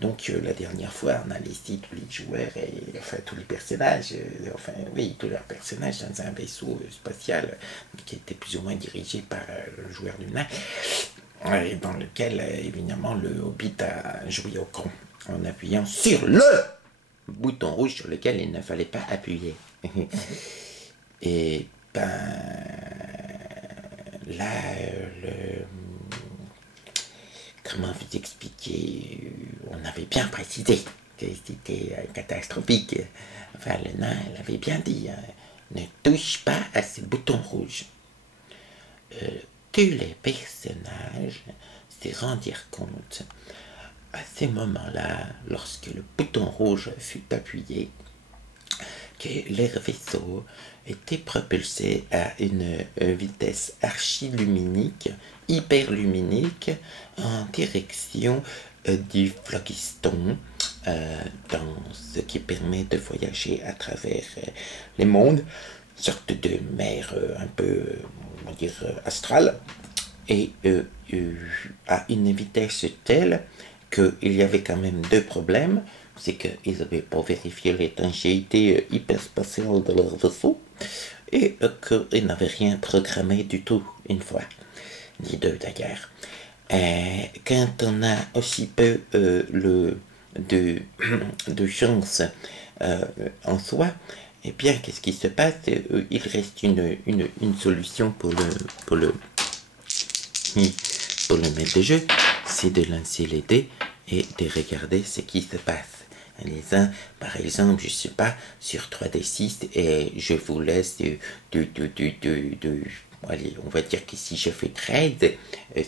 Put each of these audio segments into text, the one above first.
Donc la dernière fois, on a listé tous les joueurs, et enfin tous les personnages, enfin oui, tous leurs personnages dans un vaisseau spatial qui était plus ou moins dirigé par le joueur lunaire, et dans lequel évidemment le Hobbit a joué au con en appuyant sur le bouton rouge sur lequel il ne fallait pas appuyer. Et ben là, comment vous expliquer, on avait bien précisé que c'était catastrophique. Enfin, le nain, elle avait bien dit, ne touche pas à ce bouton rouge. Tous les personnages se rendirent compte à ces moments-là, lorsque le bouton rouge fut appuyé, que leur vaisseau était propulsé à une vitesse archiluminique, hyperluminique, en direction du phlogiston, dans ce qui permet de voyager à travers les mondes, sorte de mer un peu, on va dire, astrale, et à une vitesse telle qu'il y avait quand même deux problèmes. C'est qu'ils n'avaient pas vérifié l'étanchéité hyperspatiale de leur vaisseau, et qu'ils n'avaient rien programmé du tout, une fois, ni deux d'ailleurs. Quand on a aussi peu de chance en soi, eh bien, qu'est-ce qui se passe? Il reste une solution pour le maître de jeu, c'est de lancer les dés et de regarder ce qui se passe. Les uns, par exemple, je sais pas, sur 3d6, et je vous laisse allez, on va dire que si je fais 13,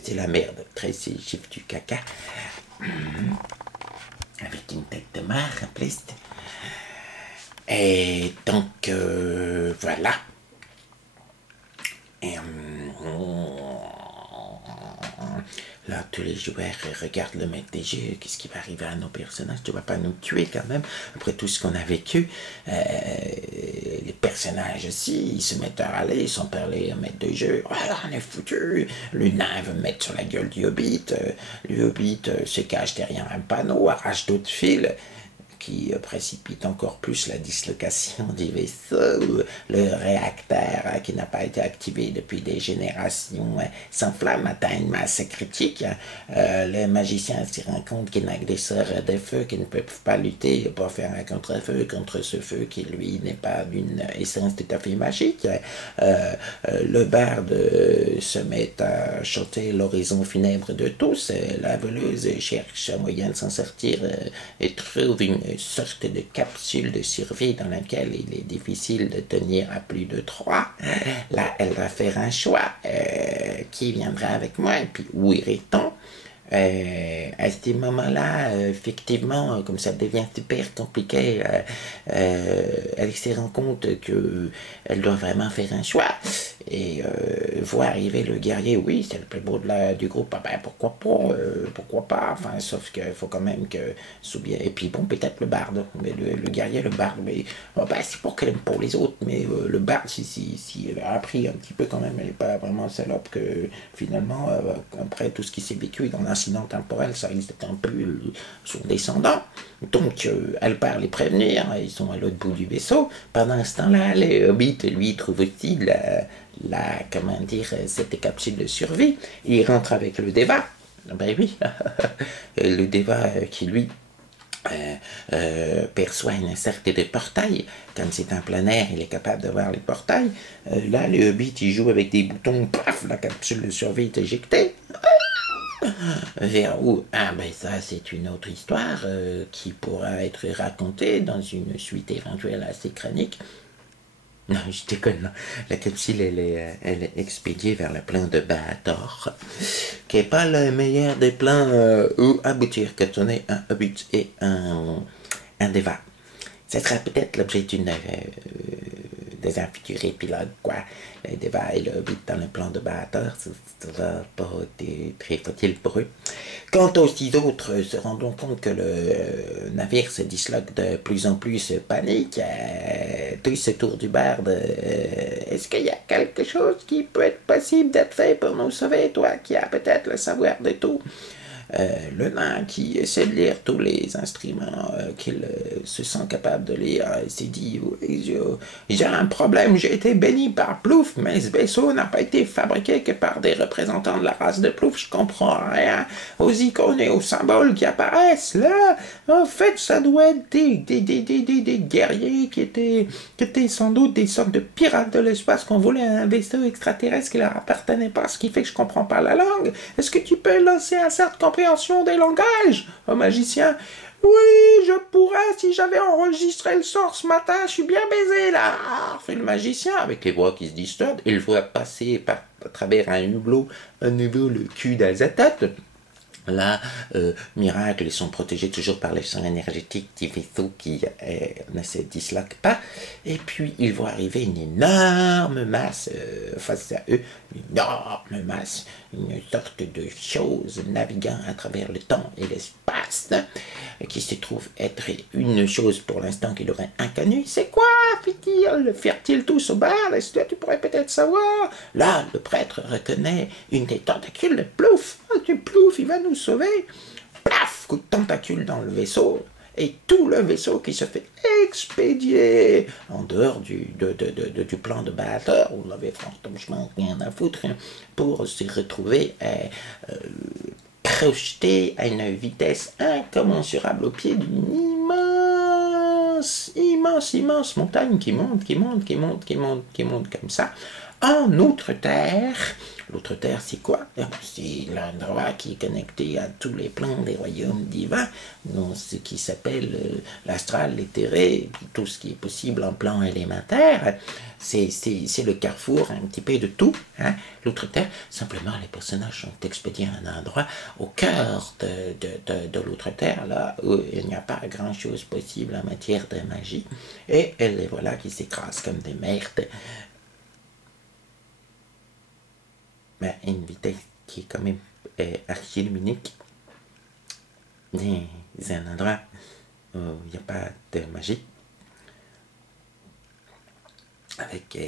c'est la merde. 13, c'est le chiffre du caca. Avec une tête de mare, en plus. Et donc, voilà. Et, là, tous les joueurs regardent le maître des jeux, qu'est-ce qui va arriver à nos personnages? Tu vas pas nous tuer quand même, après tout ce qu'on a vécu. Les personnages aussi, ils se mettent à râler sans parler au maître de jeu. Oh là, on est foutu. Le nain veut mettre sur la gueule du Hobbit. Le Hobbit se cache derrière un panneau, arrache d'autres fils, qui précipite encore plus la dislocation du vaisseau. Le réacteur qui n'a pas été activé depuis des générations s'enflamme, atteint une masse critique. Les magiciens se rendent compte qu'ils n'ont que des sorts de feu, qu'ils ne peuvent pas lutter pour faire un contre-feu contre ce feu qui, lui, n'est pas d'une essence tout à fait magique. Le barde se met à chanter l'horizon funèbre de tous. La voleuse cherche un moyen de s'en sortir et trouve une sorte de capsule de survie dans laquelle il est difficile de tenir à plus de 3. Là, elle va faire un choix. Qui viendra avec moi et puis où irait-on? À ce moment-là, effectivement, comme ça devient super compliqué, elle se rend compte qu'elle doit vraiment faire un choix. Et voir arriver le guerrier, oui, c'est le plus beau du groupe, ah ben pourquoi pas, enfin, sauf qu'il faut quand même que Soubien, et puis bon, peut-être le barde, mais le guerrier, le barde, mais oh, ben, c'est pour qu'elle aime pas les autres, mais le barde, si elle a appris un petit peu quand même, elle n'est pas vraiment salope, que finalement, après tout ce qui s'est vécu dans l'incident temporel, ça risque d'être un peu son descendant. Donc, elle part les prévenir, ils sont à l'autre bout du vaisseau. Pendant ce temps-là, les hobbits, lui, trouvent aussi comment dire, cette capsule de survie. Il rentre avec le Deva. Ben oui, le Deva qui, lui, perçoit une sorte de portail. Comme c'est un plein air, il est capable de voir les portails. Là, le Hobbit, il joue avec des boutons, paf, la capsule de survie est éjectée. Vers où? Ah ben ça c'est une autre histoire qui pourra être racontée dans une suite éventuelle assez chronique. Non, je déconne, non. La capsule, elle est expédiée vers le plan de Baator, qui n'est pas le meilleur des plans où aboutir quand on est un Hobbit et un Deva. Ça sera peut-être l'objet des un futur épilogue, quoi. Le Deva et le Hobbit dans le plan de Baator, ça va pas être très facile pour eux. Quant aux 6 autres, se rendant compte que le navire se disloque de plus en plus, panique, tous autour du barde, est-ce qu'il y a quelque chose qui peut être possible d'être fait pour nous sauver, toi qui as peut-être le savoir de tout? le nain qui essaie de lire tous les instruments qu'il se sent capable de lire, il s'est dit, oui, j'ai un problème, j'ai été béni par Plouf, mais ce vaisseau n'a pas été fabriqué que par des représentants de la race de Plouf, je comprends rien aux icônes et aux symboles qui apparaissent là. En fait, ça doit être des guerriers qui étaient sans doute des sortes de pirates de l'espace qu'on volait à un vaisseau extraterrestre qui leur appartenait pas, ce qui fait que je comprends pas la langue. Est-ce que tu peux lancer un certain compréhension des langages, oh magicien? Oui, je pourrais si j'avais enregistré le sort ce matin, je suis bien baisé là, fait le magicien avec les voix qui se distordent. Il voit passer à travers un hublot à nouveau le cul d'Alzatoth. Là, miracle, ils sont protégés toujours par les champs énergétiques du vaisseau qui ne se disloque pas. Et puis, ils voient arriver une énorme masse face à eux, une énorme masse, une sorte de chose naviguant à travers le temps et l'espace, qui se trouve être une chose pour l'instant qui leur est inconnue. C'est quoi, fit-il? Firent-ils tous au bar? Est-ce que tu pourrais peut-être savoir? Là, le prêtre reconnaît une des tentacules de Plouf. Du Plouf, il va nous sauver. Plaf, coup de tentacule dans le vaisseau. Et tout le vaisseau qui se fait expédier en dehors du plan de bâtard, où on avait franchement rien à foutre, pour se retrouver projeté à une vitesse incommensurable au pied d'une immense montagne qui monte comme ça, en Outre-Terre. L'Outre-Terre, c'est quoi? C'est l'endroit qui est connecté à tous les plans des royaumes divins, dans ce qui s'appelle l'astral, l'éthéré, tout ce qui est possible en plan élémentaire. C'est le carrefour un petit peu de tout, hein? L'Outre-Terre. Simplement, les personnages sont expédiés à un endroit au cœur de l'Outre-Terre, là où il n'y a pas grand-chose possible en matière de magie. Et les voilà qui s'écrasent comme des merdes. Mais une vitesse qui est quand même archi-luminique, dans un endroit où il n'y a pas de magie, avec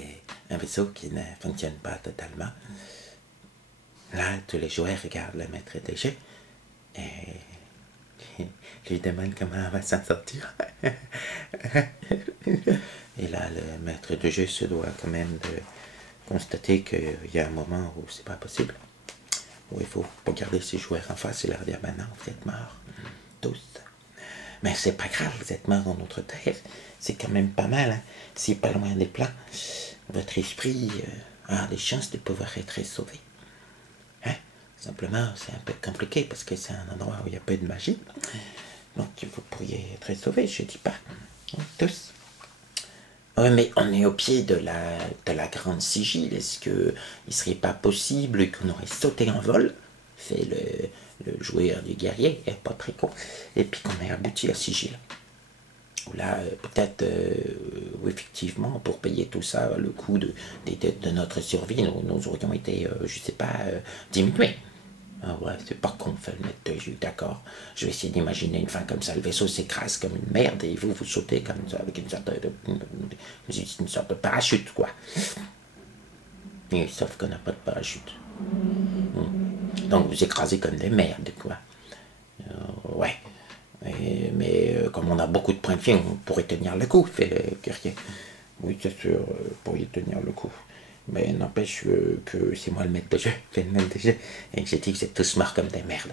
un vaisseau qui ne fonctionne pas totalement. Là, tous les joueurs regardent le maître de jeu et lui demandent comment on va s'en sortir. Et là, le maître de jeu se doit quand même de constater qu'il y a un moment où c'est pas possible, où il faut regarder ses joueurs en face et leur dire ben non, vous êtes morts, tous. Mais c'est pas grave, vous êtes morts en Outre-Terre, c'est quand même pas mal, hein? C'est pas loin des plans. Votre esprit a des chances de pouvoir être sauvé. Hein? Simplement, c'est un peu compliqué parce que c'est un endroit où il y a peu de magie. Donc vous pourriez être sauvé, je dis pas. Tous. Oui, mais on est au pied de la grande sigille. Est-ce qu'il ne serait pas possible qu'on aurait sauté en vol, fait le joueur du guerrier, et pas très con, et puis qu'on ait abouti à sigille? Là, peut-être, effectivement, pour payer tout ça, le coût de notre survie, nous aurions été, je sais pas, diminués. Ah ouais, c'est pas con, fait le maître de jeu, d'accord. Je vais essayer d'imaginer une fin comme ça. Le vaisseau s'écrase comme une merde et vous sautez comme ça avec une sorte de parachute, quoi. Et, sauf qu'on n'a pas de parachute. Donc vous écrasez comme des merdes, quoi. Ouais. Mais comme on a beaucoup de points de vie, on pourrait tenir le coup, fait le guerrier. Oui, c'est sûr, vous pourriez tenir le coup. Mais n'empêche que c'est moi le maître de jeu, et que j'ai dit que vous êtes tous morts comme des merdes.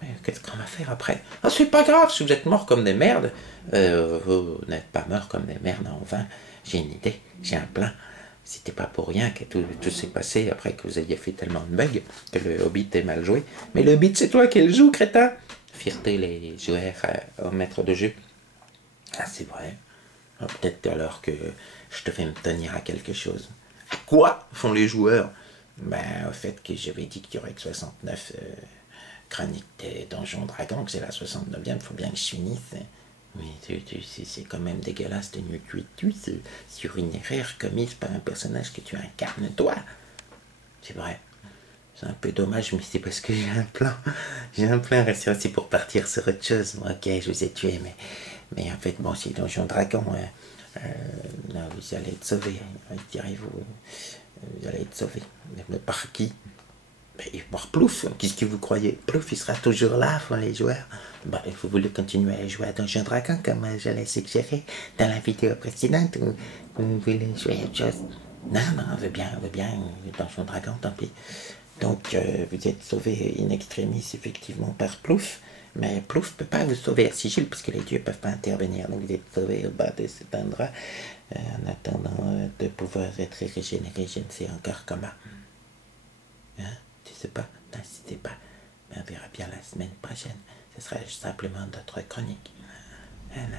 Mais qu'est-ce qu'on va faire après? Ah, c'est pas grave, si vous êtes morts comme des merdes, vous n'êtes pas morts comme des merdes en vain. J'ai une idée, j'ai un plan. C'était pas pour rien que tout s'est passé après que vous ayez fait tellement de bugs, que le Hobbit est mal joué. Mais le Hobbit, c'est toi qui le joues, crétin! Firent les joueurs au maître de jeu. Ah, c'est vrai. Ah, peut-être alors que je devais me tenir à quelque chose. À quoi font les joueurs? Ben, au fait que j'avais dit qu'il y aurait que 69 chroniques des Donjons Dragons, que c'est la 69e, il faut bien que je finisse. Mais c'est quand même dégueulasse de nous tuer tous sur une erreur commise par un personnage que tu incarnes toi. C'est vrai. C'est un peu dommage, mais c'est parce que j'ai un plan. J'ai un plan, c'est pour partir sur autre chose. Ok, je vous ai tué, mais en fait, bon, c'est Donjons Dragons. Là, vous allez être sauvé, direz-vous. Vous allez être sauvé. Mais par qui? Et voir Plouf, qu'est-ce que vous croyez? Plouf, il sera toujours là pour les joueurs. Bah, vous voulez continuer à jouer à Donjon Dragon comme je l'ai suggéré dans la vidéo précédente ou vous voulez jouer à autre chose? Non, non, on veut bien, Donjon Dragon, tant pis. Donc, vous êtes sauvé in extremis, effectivement, par Plouf. Mais Plouf ne peut pas vous sauver à sigil parce que les dieux ne peuvent pas intervenir. Donc, vous êtes sauvé au bas de cet endroit en attendant de pouvoir être régénéré. Je ne sais encore comment. Hein? Je ne sais pas, n'insistez pas. Mais on verra bien la semaine prochaine. Ce sera simplement d'autres chroniques. Voilà.